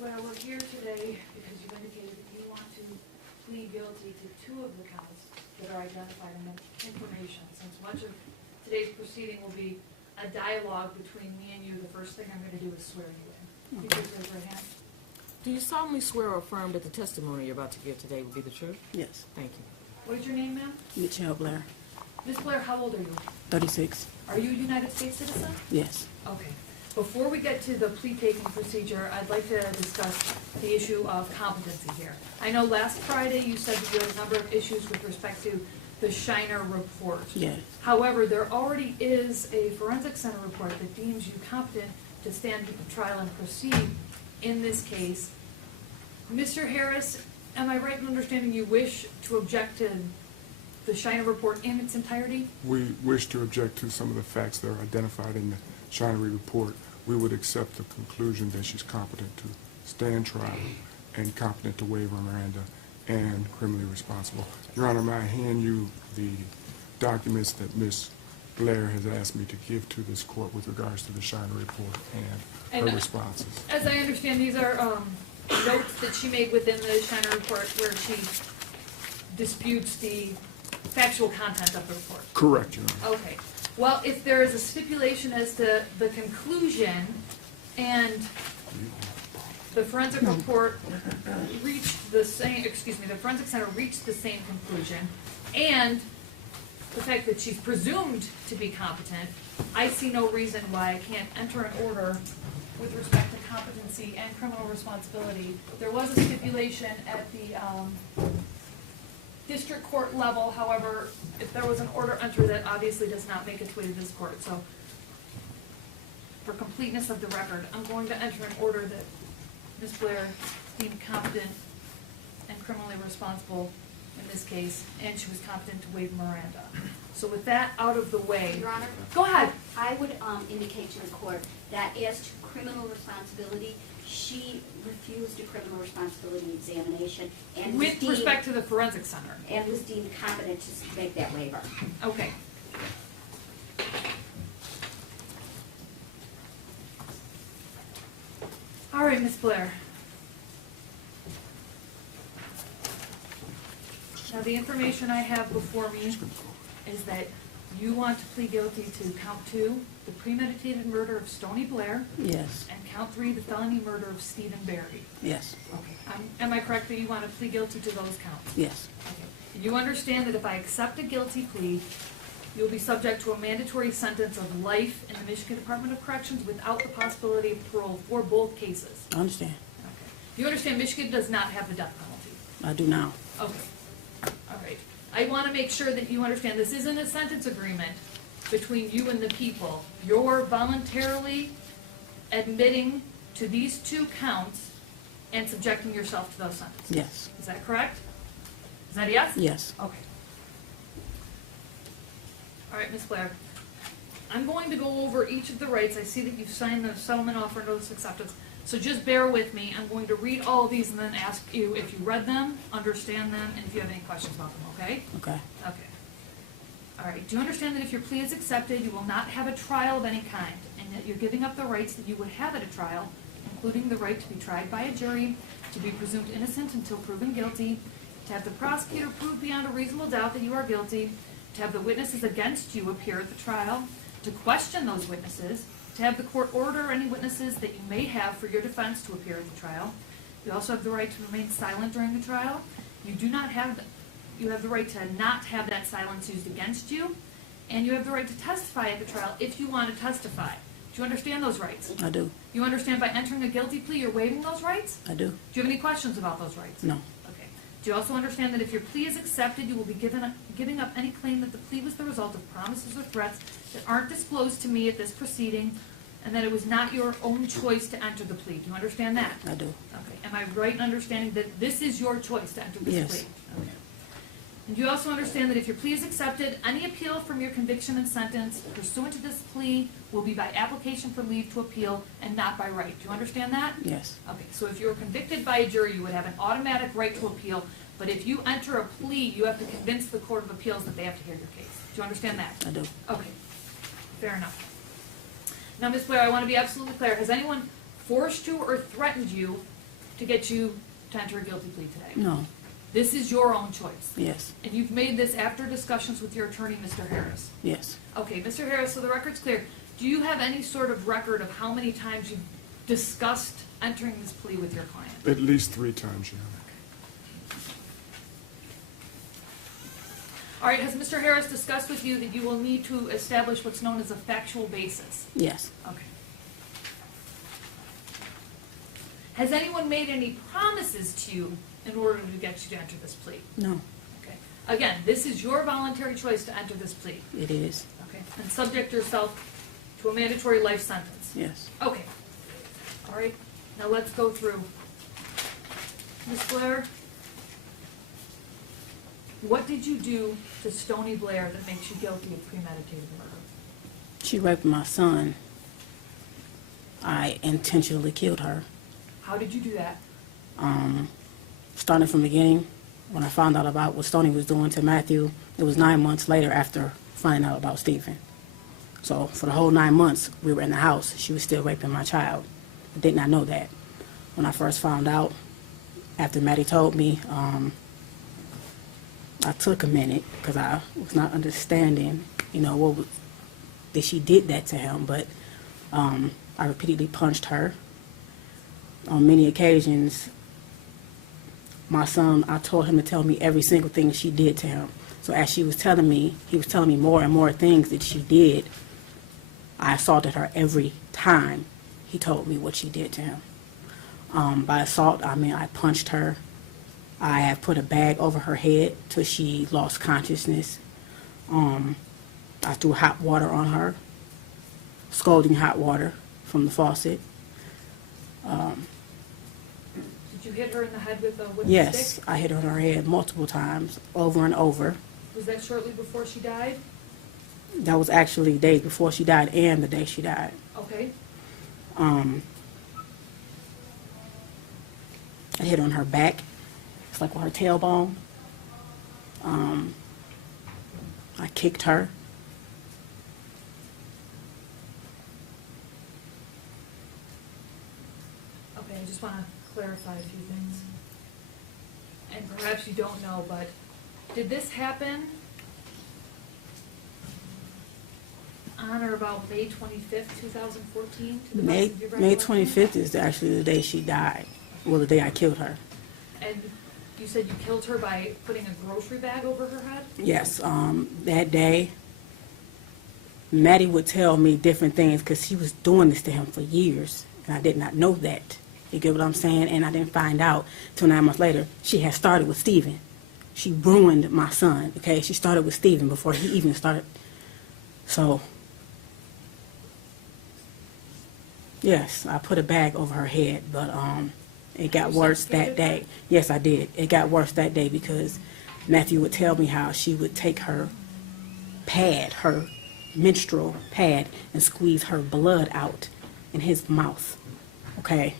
Blair, we're here today because you indicated that you want to plead guilty to 2 of the counts that are identified in the information. Since much of today's proceeding will be a dialogue between me and you, the first thing I'm going to do is swear you in. If you could raise your hand. Do you solemnly swear or affirm that the testimony you're about to give today will be the truth? Yes. Thank you. What is your name, ma'am? Michelle Blair, Ms. Blair, how old are you? 36. Are you a United States citizen? Yes. Okay. Before we get to the plea-taking procedure, I'd like to discuss the issue of competency here. I know last Friday you said that you had a number of issues with respect to the Shiner report. Yes. However, there already is a forensic center report that deems you competent to stand trial and proceed in this case. Mr. Harris, am I right in understanding you wish to object to the Shiner report in its entirety? We wish to object to some of the facts that are identified in the Shinery report. We would accept the conclusion that she's competent to stand trial and competent to waive her Miranda and criminally responsible. Your Honor, may I hand you the documents that Ms. Blair has asked me to give to this court with regards to the Shinery report and her responses. As I understand, these are notes that she made within the Shiner report where she disputes the factual content of the report. Correct, Your Honor. Okay. Well, if there is a stipulation as to the conclusion and the forensic report reached the same, the forensic center reached the same conclusion, and the fact that she's presumed to be competent, I see no reason why I can't enter an order with respect to competency and criminal responsibility. There was a stipulation at the district court level. However, if there was an order entered, that obviously does not make its way to this court. So for completeness of the record, I'm going to enter an order that Ms. Blair deemed competent and criminally responsible in this case, and she was competent to waive Miranda. So with that out of the way. Your Honor? Go ahead. I would indicate to the court that as to criminal responsibility, she refused a criminal responsibility examination and was With deemed, respect to the forensic center. and was deemed competent to make that waiver. Okay. All right, Ms. Blair. Now, the information I have before me is that you want to plead guilty to count 2, the premeditated murder of Stoney Blair, Yes. and count 3, the felony murder of Stephen Barry. Yes. Okay. Am I correct that you want to plead guilty to those counts? Yes. Okay. And you understand that if I accept a guilty plea, you'll be subject to a mandatory sentence of life in the Michigan Department of Corrections without the possibility of parole for both cases. I understand. Okay. You understand Michigan does not have the death penalty? I do now. Okay. All right. I want to make sure that you understand this isn't a sentence agreement between you and the people. You're voluntarily admitting to these 2 counts and subjecting yourself to those sentences. Yes. Is that correct? Is that a yes? Yes. Okay. All right, Ms. Blair. I'm going to go over each of the rights. I see that you've signed the settlement offer notice of acceptance. So just bear with me. I'm going to read all of these and then ask you if you read them, understand them, and if you have any questions about them, okay? Okay. Okay. All right. Do you understand that if your plea is accepted, you will not have a trial of any kind, and that you're giving up the rights that you would have at a trial, including the right to be tried by a jury, to be presumed innocent until proven guilty, to have the prosecutor prove beyond a reasonable doubt that you are guilty, to have the witnesses against you appear at the trial, to question those witnesses, to have the court order any witnesses that you may have for your defense to appear at the trial. You also have the right to remain silent during the trial. You have the right to not have that silence used against you, and you have the right to testify at the trial if you want to testify. Do you understand those rights? I do. You understand by entering a guilty plea, you're waiving those rights? I do. Do you have any questions about those rights? No. Okay. Do you also understand that if your plea is accepted, you will be giving up any claim that the plea was the result of promises or threats that aren't disclosed to me at this proceeding, and that it was not your own choice to enter the plea? Do you understand that? I do. Okay. Am I right in understanding that this is your choice to enter this Yes. plea? Okay. And do you also understand that if your plea is accepted, any appeal from your conviction and sentence pursuant to this plea will be by application for leave to appeal and not by right? Do you understand that? Yes. Okay, so if you were convicted by a jury, you would have an automatic right to appeal, but if you enter a plea, you have to convince the Court of Appeals that they have to hear your case. Do you understand that? I do. Okay, fair enough. Now, Ms. Blair, I want to be absolutely clear. Has anyone forced you or threatened you to get you to enter a guilty plea today. No. This is your own choice. Yes. And you've made this after discussions with your attorney, Mr. Harris. Yes. Okay, Mr. Harris, so the record's clear. Do you have any sort of record of how many times you've discussed entering this plea with your client? At least 3 times, Your Honor. All right, has Mr. Harris discussed with you that you will need to establish what's known as a factual basis? Yes. Okay. Has anyone made any promises to you in order to get you to enter this plea? No. Okay. Again, this is your voluntary choice to enter this plea. It is. Okay. And subject yourself to a mandatory life sentence. Yes. Okay. All right. Now let's go through. Ms. Blair, what did you do to Stony Blair that makes you guilty of premeditated murder? She raped my son. I intentionally killed her. How did you do that? Starting from the beginning, when I found out about what Stony was doing to Matthew, it was 9 months later after finding out about Stephen. So for the whole 9 months we were in the house, she was still raping my child. I did not know that. When I first found out, after Maddie told me, I took a minute because I was not understanding, that she did that to him. But I repeatedly punched her. On many occasions, my son, I told him to tell me every single thing she did to him. So as she was telling me, he was telling me more and more things that she did. I assaulted her every time he told me what she did to him. By assault, I mean I punched her. I have put a bag over her head till she lost consciousness. I threw hot water on her, scalding hot water from the faucet. Did you hit her in the head with a wooden Yes, stick? I hit her on her head multiple times, over and over. Was that shortly before she died? That was actually days before she died and the day she died. Okay. I hit her on her back. It's like on her tailbone. I kicked her. Okay, I just want to clarify a few things. And perhaps you don't know, but did this happen on or about May 25th, 2014? To the May best of your May recollection? 25th is actually the day she died. Well, the day I killed her. And you said you killed her by putting a grocery bag over her head? Yes, that day, Maddie would tell me different things because she was doing this to him for years, and I did not know that. You get what I'm saying? And I didn't find out till 9 months later. She had started with Stephen. She ruined my son, okay? She started with Stephen before he even started. So, yes, I put a bag over her head, but it got worse that day. Yes, I did. It got worse that day because Matthew would tell me how she would take her pad, her menstrual pad, and squeeze her blood out in his mouth, okay?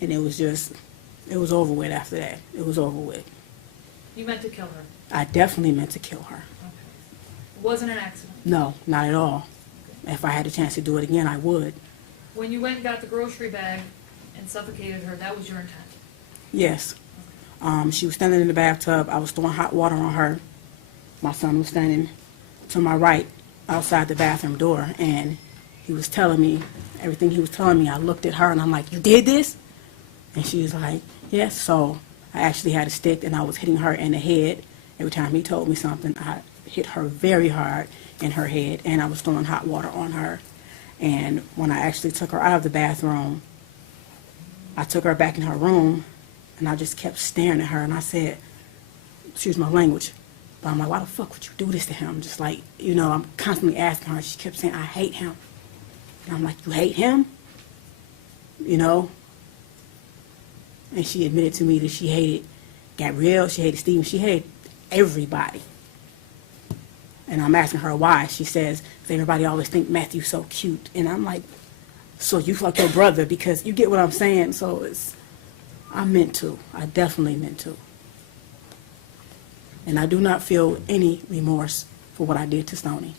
And it was over with after that. It was over with. You meant to kill her? I definitely meant to kill her. Okay. It wasn't an accident? No, not at all. If I had a chance to do it again, I would. When you went and got the grocery bag and suffocated her, that was your intent? Yes. She was standing in the bathtub. I was throwing hot water on her. My son was standing to my right outside the bathroom door, and he was telling me everything he was telling me. I looked at her, and I'm like, "You did this?" And she was like, "Yes." So I actually had a stick, and I was hitting her in the head. Every time he told me something, I hit her very hard in her head, and I was throwing hot water on her. And when I actually took her out of the bathroom, I took her back in her room, and I just kept staring at her, and I said, excuse my language, but I'm like, "Why the fuck would you do this to him?" Just like, I'm constantly asking her. She kept saying, "I hate him." And I'm like, "You hate him?" And she admitted to me that she hated Gabrielle, she hated Stephen, she hated everybody. And I'm asking her why. She says, "Everybody always think Matthew's so cute." And I'm like, "So you fuck your brother," because you get what I'm saying. So I meant to. I definitely meant to. And I do not feel any remorse for what I did to Stoney,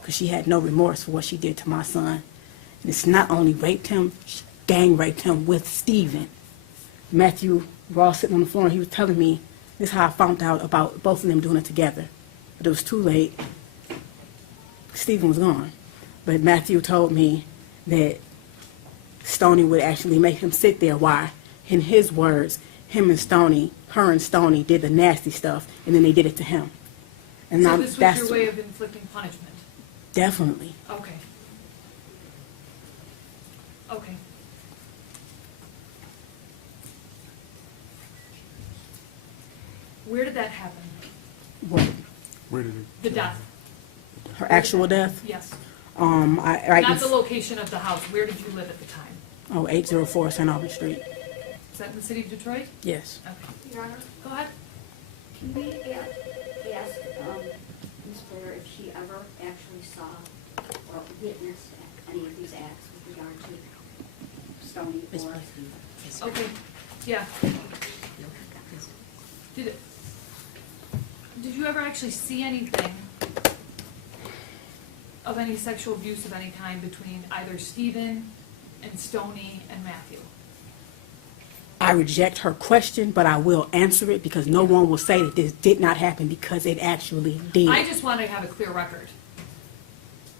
because she had no remorse for what she did to my son. And it's not only raped him, she gang raped him with Stephen. Matthew, we're all sitting on the floor, and he was telling me, this is how I found out about both of them doing it together. But it was too late. Stephen was gone. But Matthew told me that Stoney would actually make him sit there while, in his words, her and Stoney did the nasty stuff, and then they did it to him. And So now this was that's your way of inflicting punishment? definitely. Okay. Okay. Where did that happen? What, Where did it? The death? her actual death? Yes. Right Not the location of the house. Where did you live at the time? 804 St. Albans Street. Is that in the city of Detroit? Yes. Okay. Your Honor, Go ahead. can we ask Ms. Blair if she ever actually saw or witnessed any of these acts with regard to Stoney or? Okay. Yeah. Did you ever actually see anything of any sexual abuse of any kind between either Stephen and Stoney and Matthew? I reject her question, but I will answer it because no one will say that this did not happen because it actually did. I just want to have a clear record.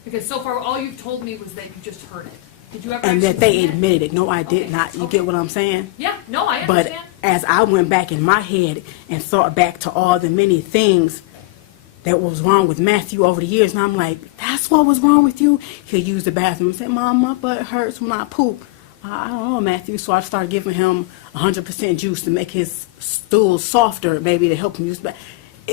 Because so far, all you've told me was that you just heard it. Did you ever And actually that they see it? admitted it. No, I did Okay, not. You okay. get what I'm saying? Yeah, no, I But understand. as I went back in my head and thought back to all the many things that was wrong with Matthew over the years, and I'm like, that's what was wrong with you? He'll use the bathroom and say, Mom, my butt hurts when I poop. I don't know, Matthew. So I started giving him 100% juice to make his stool softer, maybe to help him use the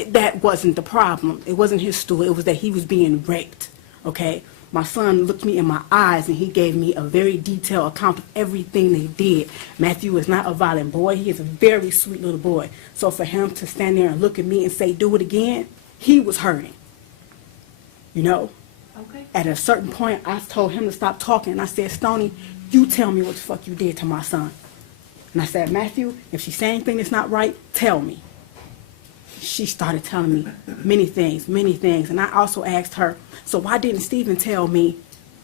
That wasn't the problem. It wasn't his stool. It was that he was being raped, okay? My son looked me in my eyes, and he gave me a very detailed account of everything they did. Matthew is not a violent boy. He is a very sweet little boy. So for him to stand there and look at me and say, do it again, he was hurting. You know? Okay. At a certain point, I told him to stop talking, and I said, Stoney, you tell me what the fuck you did to my son. And I said, Matthew, if she say anything that's not right, tell me. She started telling me many things, and I also asked her, so why didn't Stephen tell me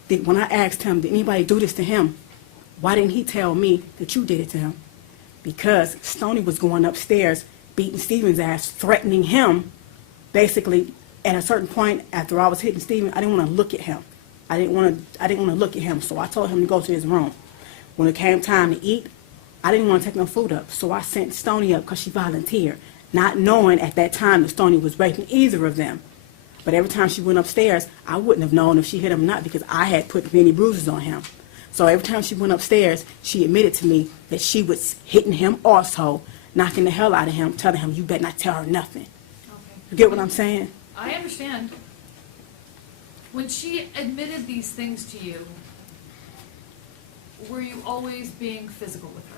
that when I asked him, did anybody do this to him? Why didn't he tell me that you did it to him? Because Stoney was going upstairs, beating Stephen's ass, threatening him. Basically, at a certain point, after I was hitting Stephen, I didn't want to look at him. I didn't want to look at him, so I told him to go to his room. When it came time to eat, I didn't want to take no food up, so I sent Stoney up because she volunteered, not knowing at that time that Stoney was raping either of them. But every time she went upstairs, I wouldn't have known if she hit him or not because I had put many bruises on him. So every time she went upstairs, she admitted to me that she was hitting him also, knocking the hell out of him, telling him, you better not tell her nothing. Okay. You get what I'm saying? I understand. When she admitted these things to you, were you always being physical with her?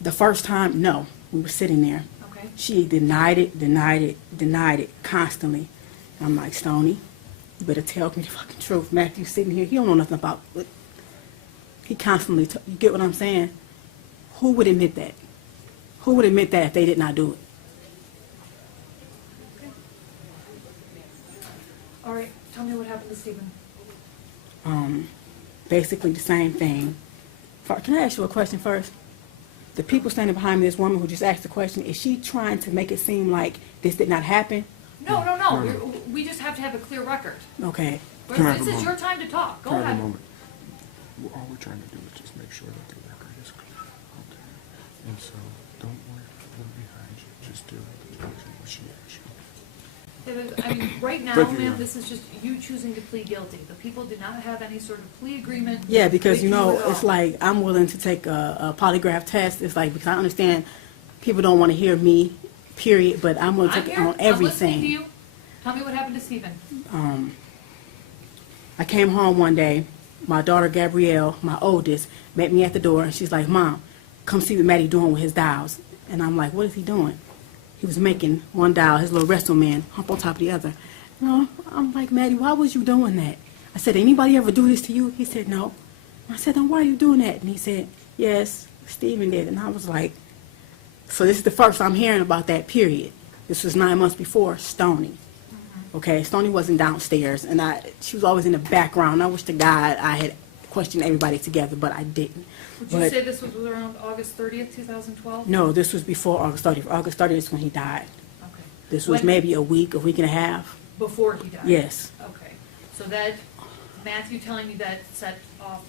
The first time, no. We were sitting there. Okay. She denied it constantly. And I'm like, Stoney, you better tell me the fucking truth. Matthew's sitting here. He don't know nothing about it. He constantly, you get what I'm saying? Who would admit that? Who would admit that if they did not do it? All right, tell me what happened to Stephen. Basically the same thing. Can I ask you a question first? The people standing behind me, this woman who just asked the question, is she trying to make it seem like this did not happen? No. We just have to have a clear record. Okay. Can I have This a is moment? your time to talk. Go Can I have a ahead. moment? All we're trying to do is just make sure that the record is clear. Okay. And so, don't worry, we'll be behind you. Just deal with the judge and what she asks you. I mean, right now, Thank you, ma'am, ma'am. this is just you choosing to plead guilty. The people did not have any sort of plea agreement. Yeah, because, with you know, at it's all. like I'm willing to take a polygraph test. It's like, because I understand people don't want to hear me, period, but I'm willing to I'm take here. on I'm listening to everything. you. Tell me what happened to Stephen. I came home one day, my daughter Gabrielle, my oldest, met me at the door, and she's like, Mom, come see what Maddie doing with his dials. And I'm like, what is he doing? He was making one dial, his little wrestle man, hump on top of the other. No, I'm like, Maddie, why was you doing that? I said, anybody ever do this to you? He said, no. I said, then why are you doing that? And he said, yes, Stephen did. And I was like, so this is the first I'm hearing about that, period. This was 9 months before Stoney. Okay, Stoney wasn't downstairs, and she was always in the background. I wish to God I had question everybody together, but I didn't. Would you But say this was around August 30th, 2012? no, this was before August 30th. August 30th is when he died. Okay. This was When- maybe a week and a half. Before he died? Yes. Okay. So that, Matthew telling me that set off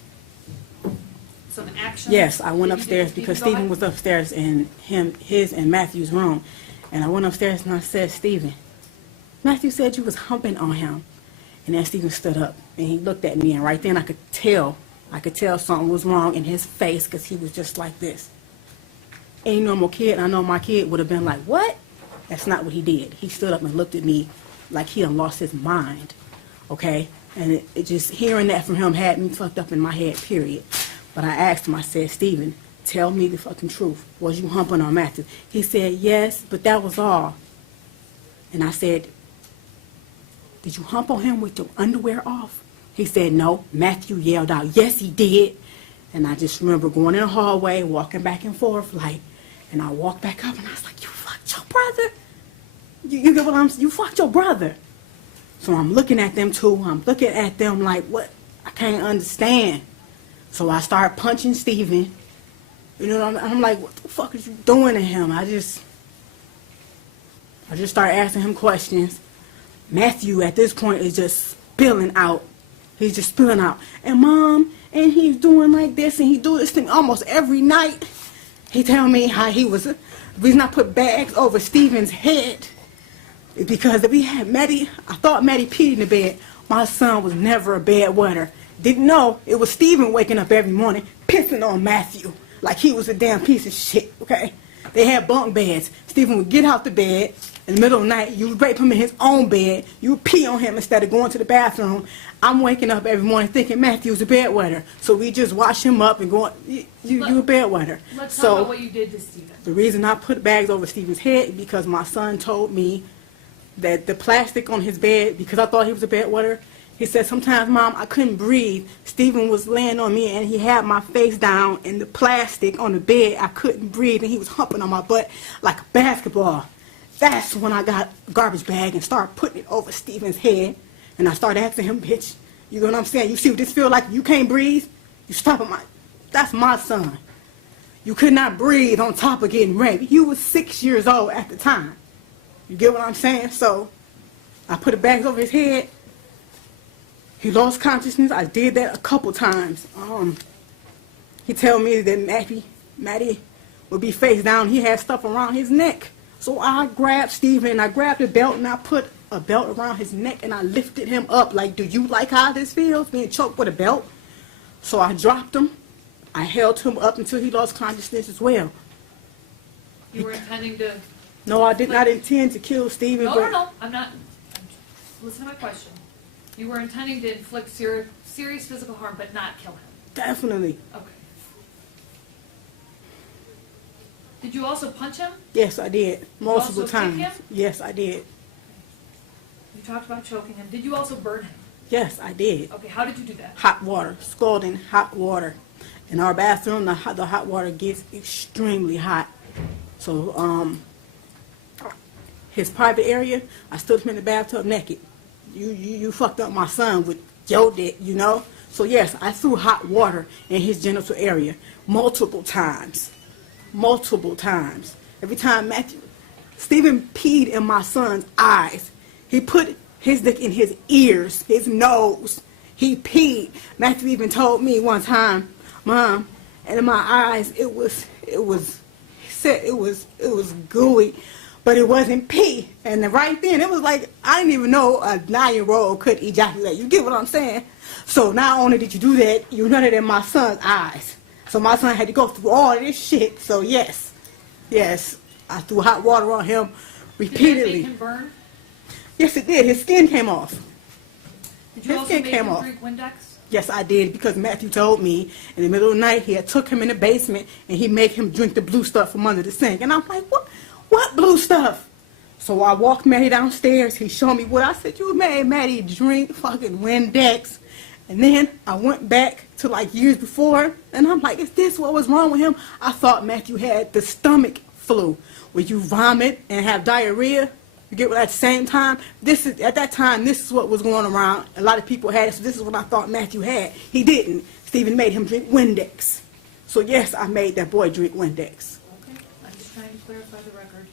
some action? Yes, I went that you did upstairs with because Stephen? Stephen was upstairs in his and Matthew's room. And I went upstairs and I said, Stephen, Matthew said you was humping on him. And then Stephen stood up and he looked at me, and right then I could tell something was wrong in his face because he was just like this. Any normal kid, I know my kid would have been like, what? That's not what he did. He stood up and looked at me like he done lost his mind, okay? And it just, hearing that from him had me fucked up in my head, period. But I asked him, I said, Stephen, tell me the fucking truth. Was you humping on Matthew? He said, yes, but that was all. And I said, did you hump on him with your underwear off? He said, no. Matthew yelled out, yes, he did. And I just remember going in the hallway, walking back and forth, like, and I walked back up and I was like, you fucked your brother? You get what you fucked your brother. So I'm looking at them too. I'm looking at them like, what? I can't understand. So I started punching Stephen. You know, I'm like, what the fuck are you doing to him? I just started asking him questions. Matthew at this point is just spilling out. He's just spilling out. And Mom, and he's doing like this, and he do this thing almost every night. He tell me how he was, the reason I put bags over Stephen's head is because if we had Maddie, I thought Maddie peed in the bed. My son was never a bed wetter. Didn't know it was Stephen waking up every morning pissing on Matthew like he was a damn piece of shit, okay? They had bunk beds. Stephen would get out the bed in the middle of the night. You would rape him in his own bed. You would pee on him instead of going to the bathroom. I'm waking up every morning thinking Matthew's a bedwetter. So we just wash him up and go, you a bedwetter. Let's talk So about what you did to Stephen. the reason I put bags over Stephen's head is because my son told me that the plastic on his bed, because I thought he was a bedwetter, he said, sometimes, Mom, I couldn't breathe. Stephen was laying on me, and he had my face down in the plastic on the bed. I couldn't breathe, and he was humping on my butt like a basketball. That's when I got a garbage bag and started putting it over Stephen's head. And I started asking him, bitch, you know what I'm saying? You see what this feel like? You can't breathe? You stop my, that's my son. You could not breathe on top of getting raped. You was 6 years old at the time. You get what I'm saying? So I put the bags over his head. He lost consciousness. I did that a couple times. He told me that Matty would be face down. He had stuff around his neck. So I grabbed Stephen, I grabbed a belt, and I put a belt around his neck, and I lifted him up like, do you like how this feels, being choked with a belt? So I dropped him. I held him up until he lost consciousness as well. You were intending to... No, I did not intend to kill Stephen. No, I'm not... Listen to my question. You were intending to inflict serious physical harm, but not kill him. Definitely. Okay. Did you also punch him? Yes, I did. Multiple also kick times. him? Yes, I did. You talked about choking him. Did you also burn him? Yes, I did. Okay, how did you do that? Hot water, scalding hot water. In our bathroom, the hot water gets extremely hot. So, his private area, I stood him in the bathtub naked. You fucked up my son with your dick, you know? So yes, I threw hot water in his genital area multiple times. Multiple times. Every time Stephen peed in my son's eyes. He put his dick in his ears, his nose. He peed. Matthew even told me one time, Mom, and in my eyes it was gooey, but it wasn't pee. And then right then it was like, I didn't even know a 9-year-old could ejaculate. You get what I'm saying? So not only did you do that, you done it in my son's eyes. So my son had to go through all of this shit. So yes, I threw hot water on him repeatedly. Did that make him burn? Yes, it did. His skin came off. Did you His also skin make came him off. drink Windex? Yes, I did, because Matthew told me in the middle of the night he had took him in the basement and he made him drink the blue stuff from under the sink. And I'm like, what blue stuff? So I walked Maddie downstairs. He showed me what I said. You made Maddie drink fucking Windex. And then I went back to like years before, and I'm like, is this what was wrong with him? I thought Matthew had the stomach flu, where you vomit and have diarrhea. You get what, at the same time? At that time, this is what was going around. A lot of people had it, so this is what I thought Matthew had. He didn't. Stephen made him drink Windex. So yes, I made that boy drink Windex. Okay, I'm just trying to clarify the record.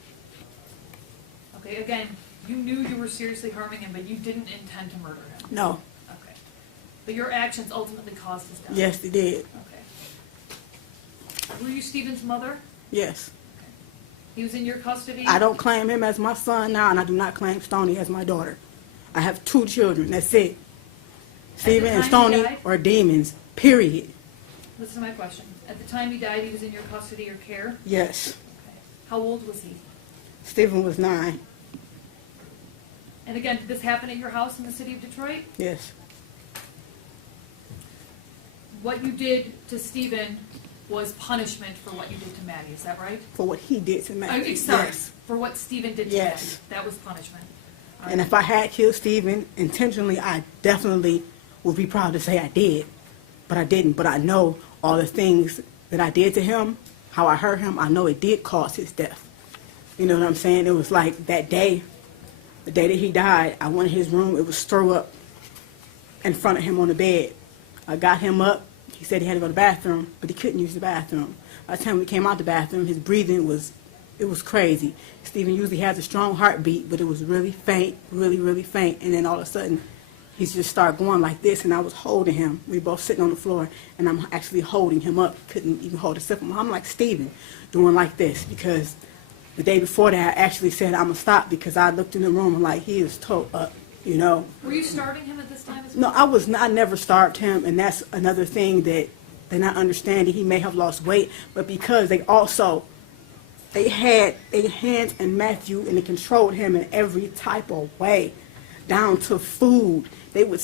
Okay, again, you knew you were seriously harming him, but you didn't intend to murder him. No, Okay. But your actions ultimately caused his death. yes, they did. Okay. Were you Stephen's mother? Yes. He was in your custody? I don't claim him as my son now, and I do not claim Stoney as my daughter. I have 2 children, that's it. Stephen and time he Stoney died? are demons, period. Listen to my question. At the time he died, he was in your custody or care? Yes. Okay. How old was he? Stephen was 9. And again, did this happen at your house in the city of Detroit? Yes. What you did to Stephen was punishment for what you did to Maddie, is that right? For what he did to me. Sorry, Yes. for what Stephen did to Yes. Maddie. That was punishment. All And right. if I had killed Stephen intentionally, I definitely would be proud to say I did. But I didn't. But I know all the things that I did to him, how I hurt him, I know it did cause his death. You know what I'm saying? It was like that day, the day that he died, I went in his room, it was throw up in front of him on the bed. I got him up. He said he had to go to the bathroom, but he couldn't use the bathroom. By the time we came out the bathroom, his breathing was crazy. Stephen usually has a strong heartbeat, but it was really faint, really, really faint. And then all of a sudden, he just started going like this, and I was holding him. We both sitting on the floor, and I'm actually holding him up. Couldn't even hold a sip of him. I'm like, Stephen, doing like this, because the day before that, I actually said I'm going to stop, because I looked in the room and like, he is toe up, you know. Were you starving him at this time as No, well? I was not. I never starved him, and that's another thing that they're not understanding. He may have lost weight, but because they had their hands in Matthew, and they controlled him in every type of way, down to food. They would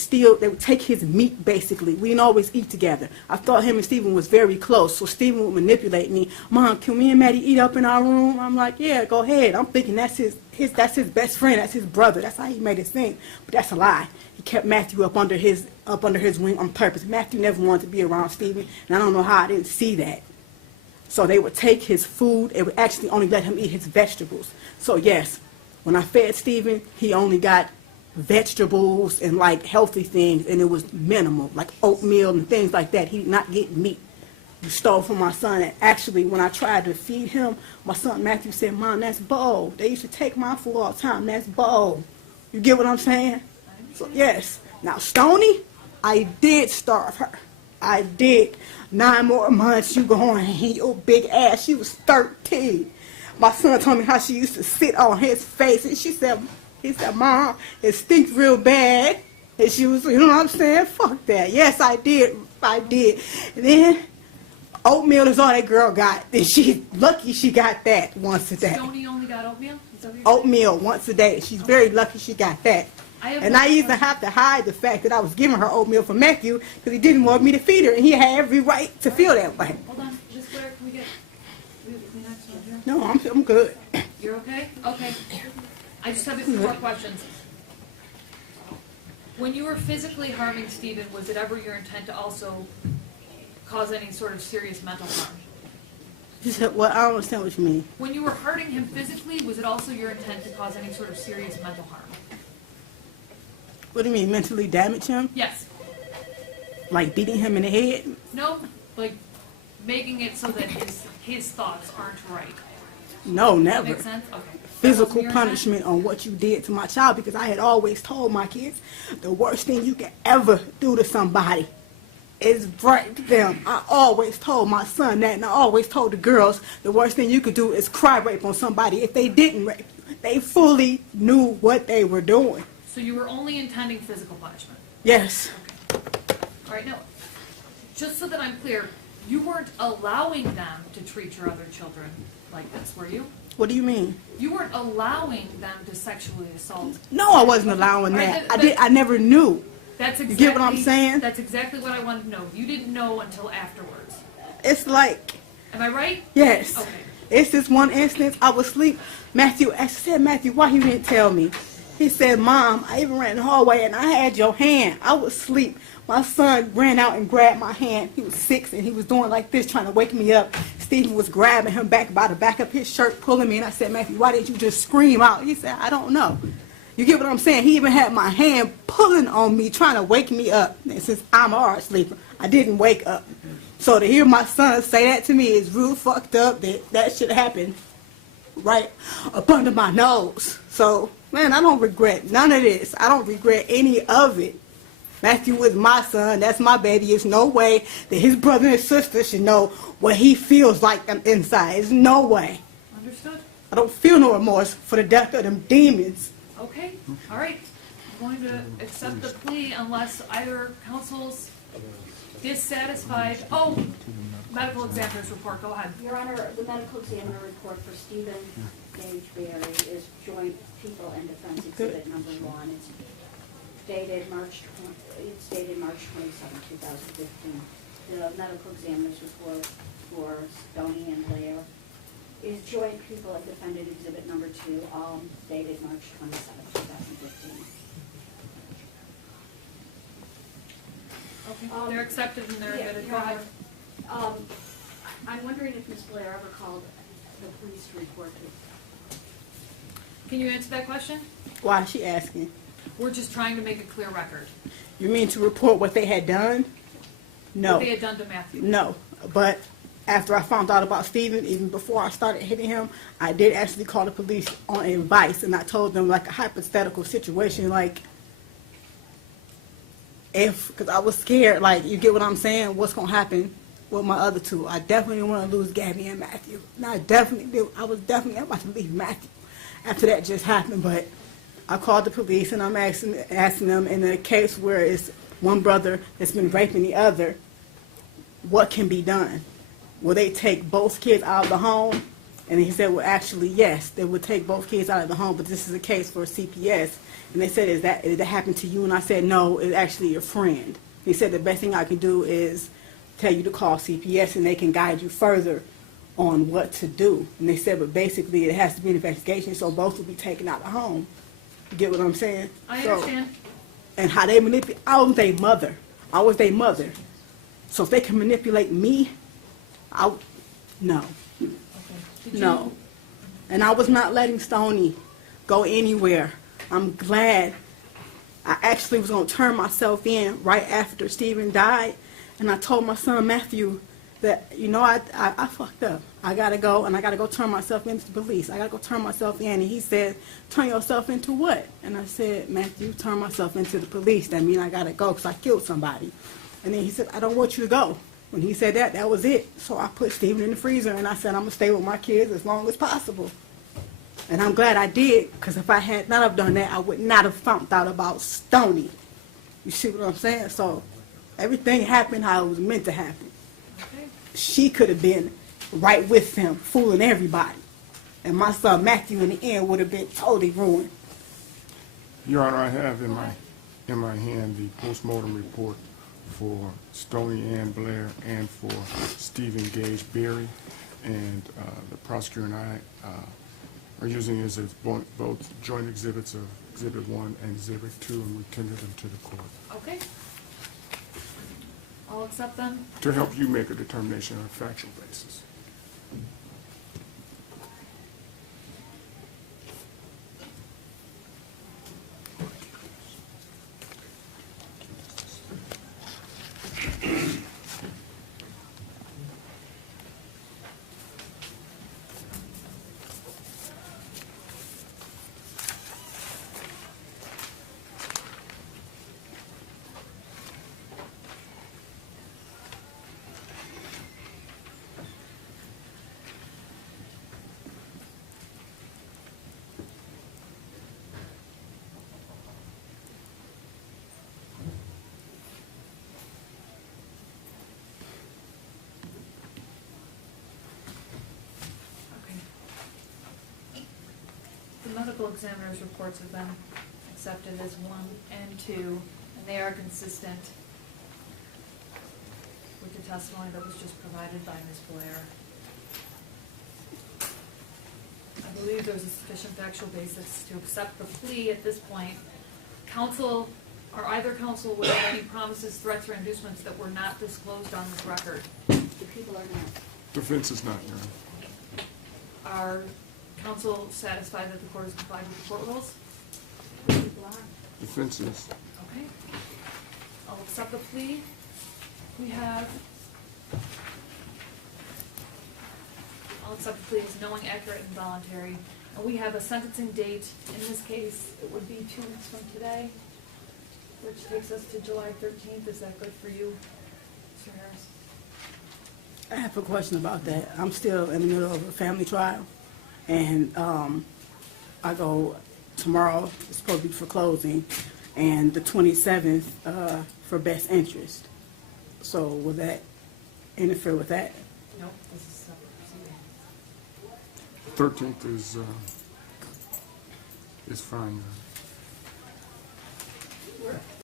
take his meat, basically. We didn't always eat together. I thought him and Stephen was very close, so Stephen would manipulate me. Mom, can me and Maddie eat up in our room? I'm like, yeah, go ahead. I'm thinking that's his best friend, that's his brother. That's how he made it seem. But that's a lie. He kept Matthew up under his wing on purpose. Matthew never wanted to be around Stephen, and I don't know how I didn't see that. So they would take his food. They would actually only let him eat his vegetables. So yes, when I fed Stephen, he only got vegetables and like healthy things, and it was minimal, like oatmeal and things like that. He did not get meat. You stole from my son. And actually, when I tried to feed him, my son Matthew said, Mom, that's bold. They used to take my food all the time. That's bold. You get what I'm saying? So yes. Now Stoney, I did starve her. I did. 9 more months, you going, your big ass. She was 13. My son told me how she used to sit on his face, and he said, Mom, it stinks real bad. And she was, you know what I'm saying? Fuck that. Yes, I did. And then oatmeal is all that girl got. And she's lucky she got that once a day. Stoney only got oatmeal? Is that what you're saying? Oatmeal once a day. She's very lucky she got that. And I even have to hide the fact that I was giving her oatmeal for Matthew because he didn't want me to feed her, and he had every right to feel that way. Hold on, Miss Blair, can we get Kleenex over here? No, I'm good. You're okay? Okay. I just have a few more questions. When you were physically harming Stephen, was it ever your intent to also cause any sort of serious mental harm? She said, well, I don't understand what you mean. When you were hurting him physically, was it also your intent to cause any sort of serious mental harm? What do you mean, mentally damage him? Yes. Like beating him in the head? No? Like making it so that his thoughts aren't right. No, Does that never. make sense? Okay. Physical That wasn't your intent? punishment on what you did to my child, because I had always told my kids the worst thing you can ever do to somebody is rape them. I always told my son that, and I always told the girls the worst thing you could do is cry rape on somebody if they didn't rape you. They fully knew what they were doing. So you were only intending physical punishment? Yes. All right, now, just so that I'm clear, you weren't allowing them to treat your other children like this, were you? What do you mean? You weren't allowing them to sexually assault. No, I wasn't allowing All right, that. I never knew. That's exactly, You get what I'm saying? That's exactly what I wanted to know. You didn't know until afterwards. It's like, Am I right? yes. Okay. It's this one instance, I was asleep. I said, Matthew, why you didn't tell me? He said, Mom, I even ran in the hallway and I had your hand. I was asleep. My son ran out and grabbed my hand. He was 6 and he was doing like this, trying to wake me up. Stephen was grabbing him back by the back of his shirt, pulling me. And I said, Matthew, why didn't you just scream out? He said, I don't know. You get what I'm saying? He even had my hand pulling on me, trying to wake me up. And since I'm a hard sleeper, I didn't wake up. So to hear my son say that to me is real fucked up. That shit happened right up under my nose. So, man, I don't regret none of this. I don't regret any of it. Matthew is my son. That's my baby. There's no way that his brother and sister should know what he feels like inside. There's no way. Understood? I don't feel no remorse for the death of them demons. Okay, all right. I'm going to accept the plea unless either counsel's dissatisfied. Oh, medical examiner's report, go ahead. Your Honor, the medical examiner report for Stephen Gage Barry is Joint People and Defense Exhibit number 1. It's dated March 27, 2015. The medical examiner's report for Stoney and Blair is Joint People and Defendant Exhibit number 2, all dated March 27, 2015. Okay, they're accepted and they're admitted. Go ahead. I'm wondering if Ms. Blair ever called the police to report it. Can you answer that question? Why is she asking? We're just trying to make a clear record. You mean to report what they had done? No. What they had done to Matthew. No. But after I found out about Stephen, even before I started hitting him, I did actually call the police on advice, and I told them like a hypothetical situation, like because I was scared, like, you get what I'm saying, what's going to happen with my other two. I definitely didn't want to lose Gabby and Matthew. And I was definitely about to leave Matthew after that just happened, but I called the police and I'm asking them in a case where it's one brother that's been raping the other, what can be done? Will they take both kids out of the home? And he said, well, actually, yes, they would take both kids out of the home, but this is a case for CPS. And they said, did that happen to you? And I said, no, it's actually your friend. He said, the best thing I can do is tell you to call CPS and they can guide you further on what to do. And they said, but basically it has to be an investigation, so both will be taken out of the home. You get what I'm saying? I understand. And how they manipulate, I was their mother. So if they can manipulate me, no. Okay. Did No. And I was not letting Stoney go anywhere. I'm glad. I actually was going to turn myself in right after Stephen died. And I told my son Matthew that, I fucked up. I got to go, and I got to go turn myself into the police. I got to go turn myself in. And he said, turn yourself into what? And I said, Matthew, turn myself into the police. That means I got to go because I killed somebody. And then he said, I don't want you to go. When he said that, that was it. So I put Stephen in the freezer, and I said, I'm going to stay with my kids as long as possible. And I'm glad I did, because if I had not have done that, I would not have found out about Stoney. You see what I'm saying? So everything happened how it was meant to happen. Okay. She could have been right with him, fooling everybody. And my son Matthew in the end would have been totally ruined. Your Honor, I have in my hand the postmortem report for Stoney Ann Blair and for Stephen Gage Berry, and the prosecutor and I are using it as both joint exhibits of Exhibit 1 and Exhibit 2, and we tendered them to the court. Okay. I'll accept them. To help you make a determination on a factual basis. The medical examiner's reports have been accepted as 1 and 2, and they are consistent with the testimony that was just provided by Ms. Blair. I believe there's a sufficient factual basis to accept the plea at this point. Counsel, or either counsel, would have any promises, threats, or inducements that were not disclosed on this record. The people are not. Defense is not, Your Honor. Are counsel satisfied that the court has complied with the court rules? Defenses. Okay. I'll accept the plea. We have, I'll accept the plea as knowing, accurate, and voluntary. And we have a sentencing date. In this case, it would be 2 weeks from today, which takes us to July 13th. Is that good for you, Mr. Harris? I have a question about that. I'm still in the middle of a family trial, and I go tomorrow, it's supposed to be for closing, and the 27th for best interest. So will that interfere with that? Nope, this is separate proceeding. 13th is fine.